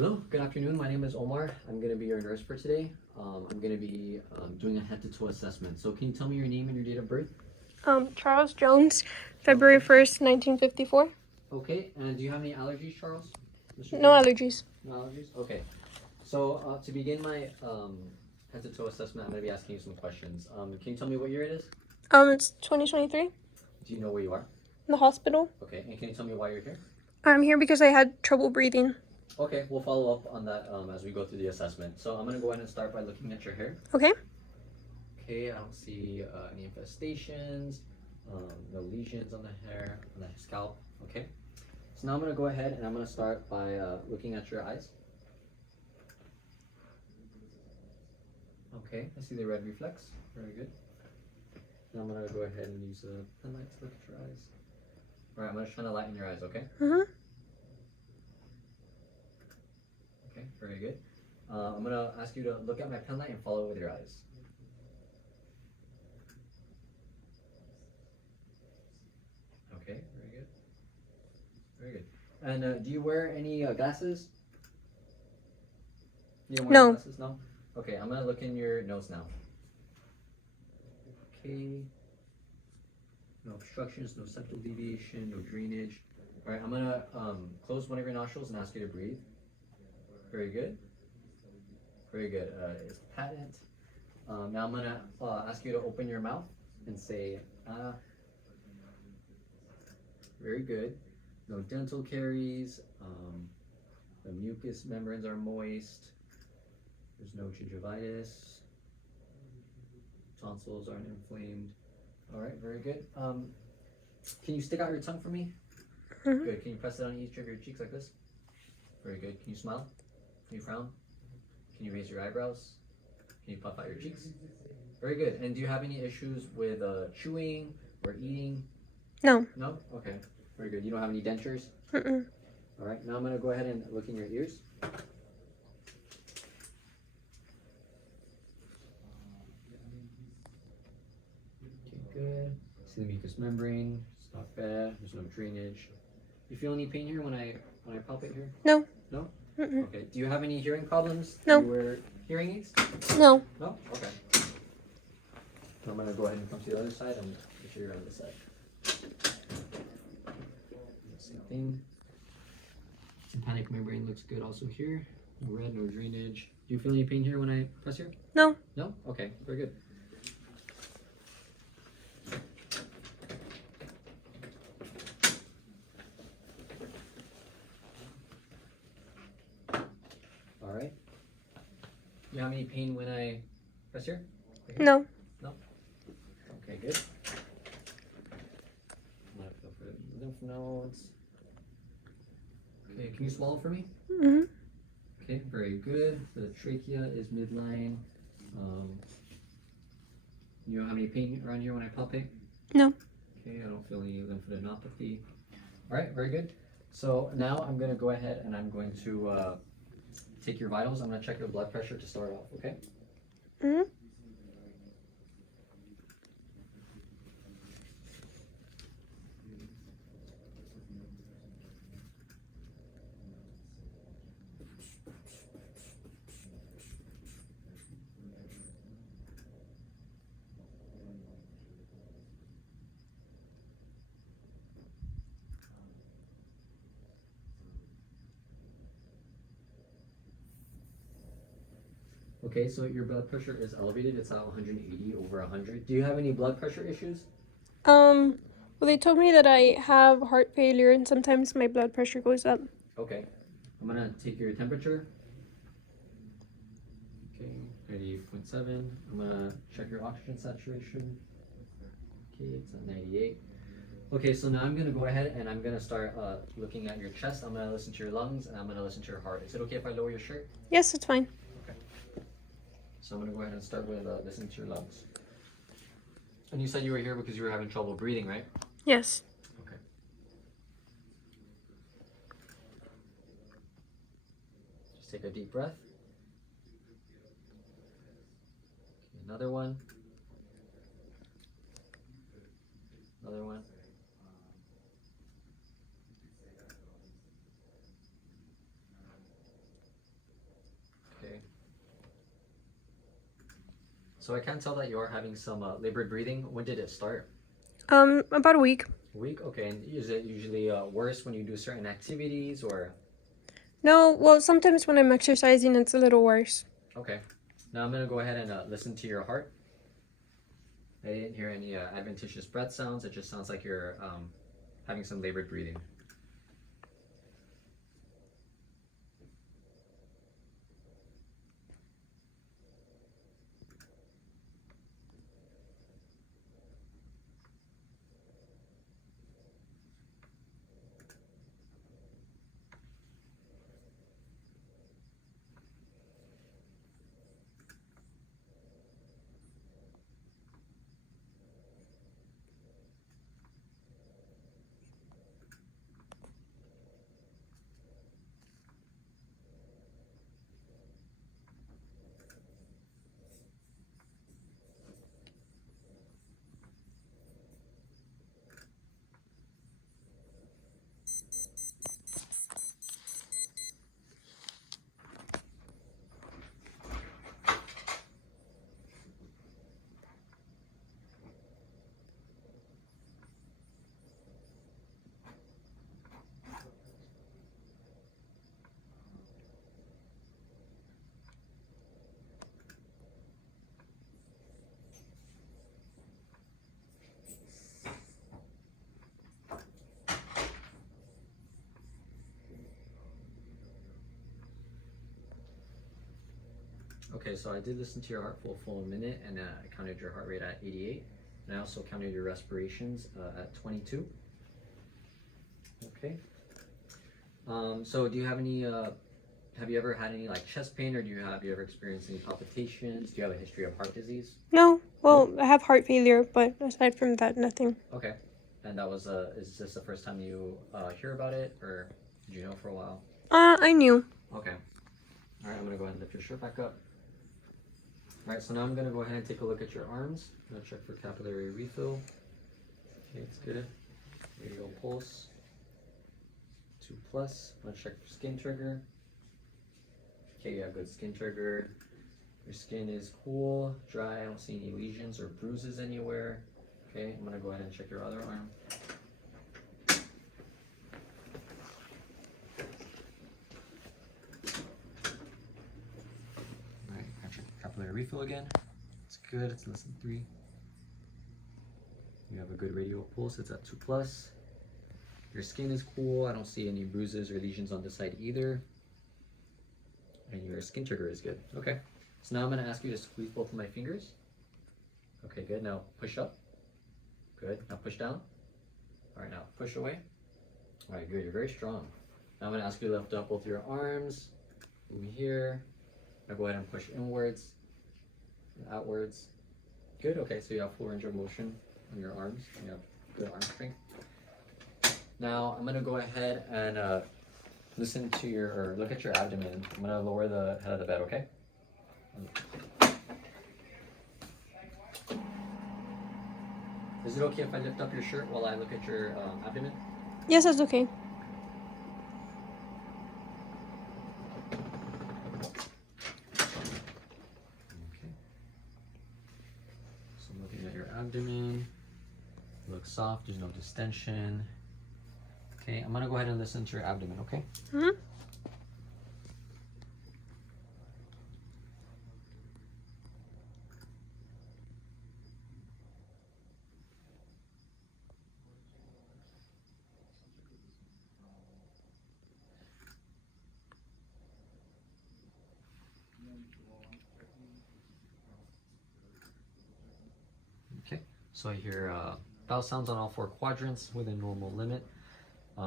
Hello, good afternoon. My name is Omar. I'm going to be your nurse for today. I'm going to be doing a head-to-toe assessment. So can you tell me your name and your date of birth? Charles Jones, February 1st, 1954. Okay, and do you have any allergies, Charles? Mr. No Jones? allergies. No allergies? Okay. So to begin my head-to-toe assessment, I'm going to be asking you some questions. Can you tell me what year it is? It's 2023. Do you know where you are? In the hospital. Okay, and can you tell me why you're here? I'm here because I had trouble breathing. Okay, we'll follow up on that as we go through the assessment. So I'm going to go ahead and start by looking at your hair. Okay. Okay, I don't see any infestations, no lesions on the hair, on the scalp. Okay, so now I'm going to go ahead and I'm going to start by looking at your eyes. Okay, I see the red reflex. Very good. Now I'm going to go ahead and use a pen light to look at your eyes. All right, I'm going to shine a light in your eyes, okay? Okay, very good. I'm going to ask you to look at my pen light and follow it with your eyes. Okay, very good. Very good. And do you wear any glasses? You don't wear No. glasses? No? Okay, I'm going to look in your nose now. Okay. No obstructions, no septal deviation, no drainage. All right, I'm going to close one of your nostrils and ask you to breathe. Very good. Very good. It's patent. Now I'm going to ask you to open your mouth and say, ah. Very good. No dental caries. The mucous membranes are moist. There's no gingivitis. Tonsils aren't inflamed. All right, very good. Can you stick out your tongue for me? Good. Can you press it on each of your cheeks like this? Very good. Can you smile? Can you frown? Can you raise your eyebrows? Can you puff out your cheeks? Very good. And do you have any issues with chewing or eating? No. No? Okay. Very good. You don't have any dentures? Mm-mm. All right. Now I'm going to go ahead and look in your ears. Okay, good. See the mucous membrane. It's not bad. There's no drainage. You feel any pain here when I palpate here? No. No? Mm-mm. Okay. Do you have any hearing problems? No. Do you wear hearing aids? No. No? Okay. So I'm going to go ahead and come to the other side and make sure you're on this side. Same thing. Tympanic membrane looks good also here. No red, no drainage. Do you feel any pain here when I press here? No. No? Okay, very good. All right. Do you have any pain when I press here? Right here? No. No? Okay, good. I'm gonna feel for the lymph nodes. Okay, can you swallow for me? Mm-hmm. Okay, very good. The trachea is midline. You don't have any pain around here when I palpate? No. Okay, I don't feel any lymphadenopathy. All right, very good. So now I'm going to go ahead and I'm going to take your vitals. I'm going to check your blood pressure to start off, okay? Mm-hmm. Okay, so your blood pressure is elevated. It's at 180 over 100. Do you have any blood pressure issues? Well, they told me that I have heart failure and sometimes my blood pressure goes up. Okay. I'm going to take your temperature. Okay, 98.7. I'm going to check your oxygen saturation. Okay, it's at 98. Okay, so now I'm going to go ahead and I'm going to start looking at your chest. I'm going to listen to your lungs and I'm going to listen to your heart. Is it okay if I lower your shirt? Yes, it's fine. Okay. So I'm going to go ahead and start with listening to your lungs. And you said you were here because you were having trouble breathing, right? Yes. Okay. Just take a deep breath. Okay, another one. Another one. So I can tell that you are having some labored breathing. When did it start? About a week. A week? Okay. And is it usually worse when you do certain activities or? No, well, sometimes when I'm exercising, it's a little worse. Okay. Now I'm going to go ahead and listen to your heart. I didn't hear any adventitious breath sounds. It just sounds like you're having some labored breathing. Okay, so I did listen to your heart for a full minute, and I counted your heart rate at 88, and I also counted your respirations at 22. Okay. So do you have any, have you ever had any like chest pain, or have you ever experienced any palpitations? Do you have a history of heart disease? No, well, I have heart failure, but aside from that, nothing. Okay. And that was, is this the first time you hear about it, or did you know for a while? I knew. Okay. All right, I'm gonna go ahead and lift your shirt back up. All right, so now I'm gonna go ahead and take a look at your arms. I'm gonna check for capillary refill. Okay, it's good. Radial pulse. 2+. I'm gonna check for skin trigger. Okay, yeah, good skin trigger. Your skin is cool, dry. I don't see any lesions or bruises anywhere. Okay, I'm gonna go ahead and check your other arm. Alright, I'll check the capillary refill again. It's good, it's less than 3. You have a good radial pulse, it's at 2+. Your skin is cool, I don't see any bruises or lesions on this side either. And your skin trigger is good. Okay, so now I'm gonna ask you to squeeze both of my fingers. Okay, good, now push up. Good, now push down. All right, now push away. All right, good, you're very strong. Now I'm gonna ask you to lift up both your arms, over here. Now go ahead and push inwards and outwards. Good, okay, so you have full range of motion on your arms. You have good arm strength. Now I'm gonna go ahead and listen to or look at your abdomen. I'm gonna lower the head of the bed, okay? Is it okay if I lift up your shirt while I look at your abdomen? Yes, that's okay. Okay. So I'm looking at your abdomen. It looks soft, there's no distension. Okay, I'm gonna go ahead and listen to your abdomen, okay? Mm-hmm. Okay, so I hear bowel sounds on all 4 quadrants within normal limit. I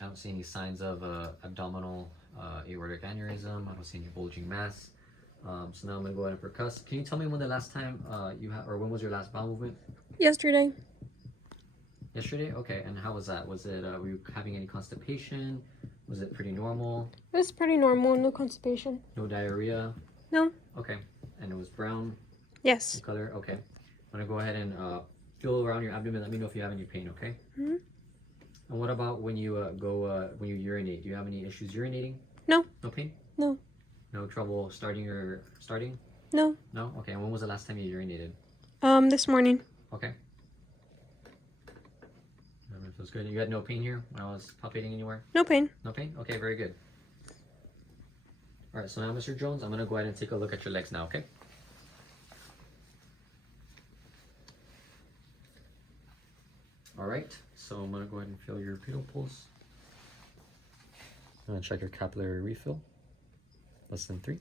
don't see any signs of abdominal aortic aneurysm. I don't see any bulging mass. So now I'm gonna go ahead and percuss. Can you tell me when the last time when was your last bowel movement? Yesterday. Yesterday? Okay, and how was that? Was it, were you having any constipation? Was it pretty normal? It was pretty normal, no constipation. No diarrhea? No. Okay, and it was brown Yes. in color? Okay. I'm gonna go ahead and feel around your abdomen. Let me know if you have any pain, okay? Mm-hmm. And what about when you when you urinate? Do you have any issues urinating? No. No pain? No. No trouble starting? No. No? Okay, and when was the last time you urinated? This morning. Okay. Feels good. You had no pain here when I was palpating anywhere? No pain. No pain? Okay, very good. All right, so now, Mr. Jones, I'm going to go ahead and take a look at your legs now, okay? All right, so I'm going to go ahead and feel your pedal pulse. I'm going to check your capillary refill. Less than 3.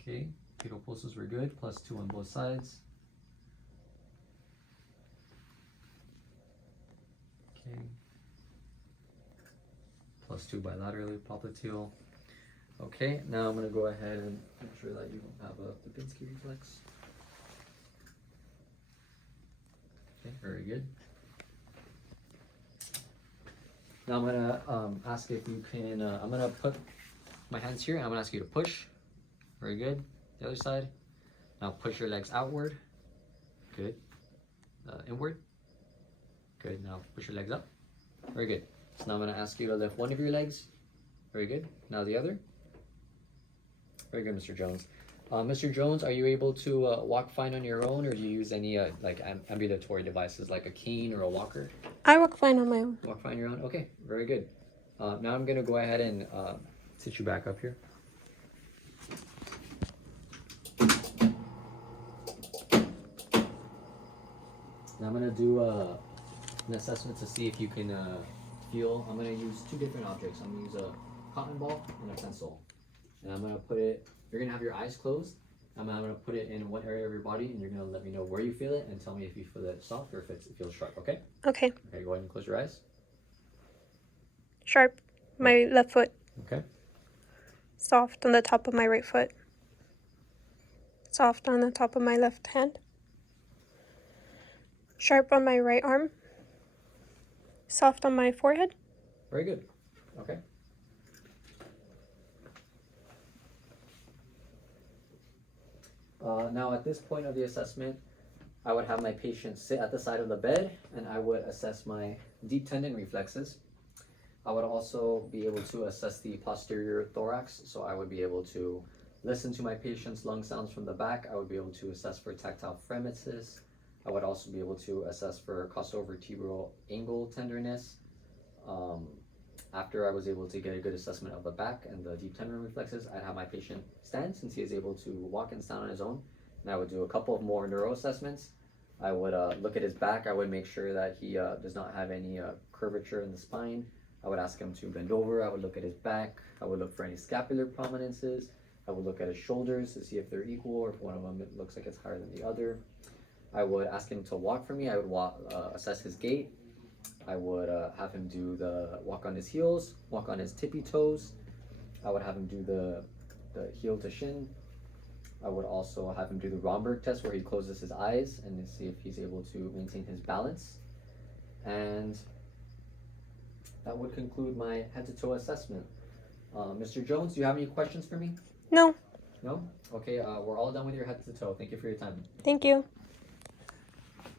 Okay, pedal pulses were good, +2 on both sides. Okay. +2 bilaterally, popliteal. Okay, now I'm going to go ahead and make sure that you don't have a Lipinski reflex. Okay, very good. Now I'm going to ask if you can, I'm going to put my hands here and I'm going to ask you to push. Very good. The other side. Now push your legs outward. Good. Inward. Good. Now push your legs up. Very good. So now I'm going to ask you to lift one of your legs. Very good. Now the other. Very good, Mr. Jones. Mr. Jones, are you able to walk fine on your own, or do you use any like ambulatory devices like a cane or a walker? I walk fine on my own. Walk fine on your own? Okay, very good. Now I'm going to go ahead and sit you back up here. Now I'm going to do an assessment to see if you can feel. I'm going to use 2 different objects. I'm going to use a cotton ball and a pencil. And I'm going to put it, you're going to have your eyes closed. I'm going to put it in one area of your body, and you're going to let me know where you feel it and tell me if you feel it soft or if it feels sharp, okay? Okay. Okay, go ahead and close your eyes. Sharp. My left foot. Okay. Soft on the top of my right foot. Soft on the top of my left hand. Sharp on my right arm. Soft on my forehead. Very good. Okay. Now at this point of the assessment, I would have my patient sit at the side of the bed and I would assess my deep tendon reflexes. I would also be able to assess the posterior thorax, so I would be able to listen to my patient's lung sounds from the back. I would be able to assess for tactile phremesis. I would also be able to assess for costovertebral angle tenderness. After I was able to get a good assessment of the back and the deep tendon reflexes, I'd have my patient stand since he is able to walk and stand on his own. And I would do a couple of more neuro assessments. I would look at his back. I would make sure that he does not have any curvature in the spine. I would ask him to bend over. I would look at his back. I would look for any scapular prominences. I would look at his shoulders to see if they're equal or if one of them it looks like it's higher than the other. I would ask him to walk for me. I would assess his gait. I would have him do the walk on his heels, walk on his tippy toes. I would have him do the heel to shin. I would also have him do the Romberg test where he closes his eyes and see if he's able to maintain his balance. And that would conclude my head to toe assessment. Mr. Jones, do you have any questions for me? No. No? Okay, we're all done with your head to toe. Thank you for your time. Thank you.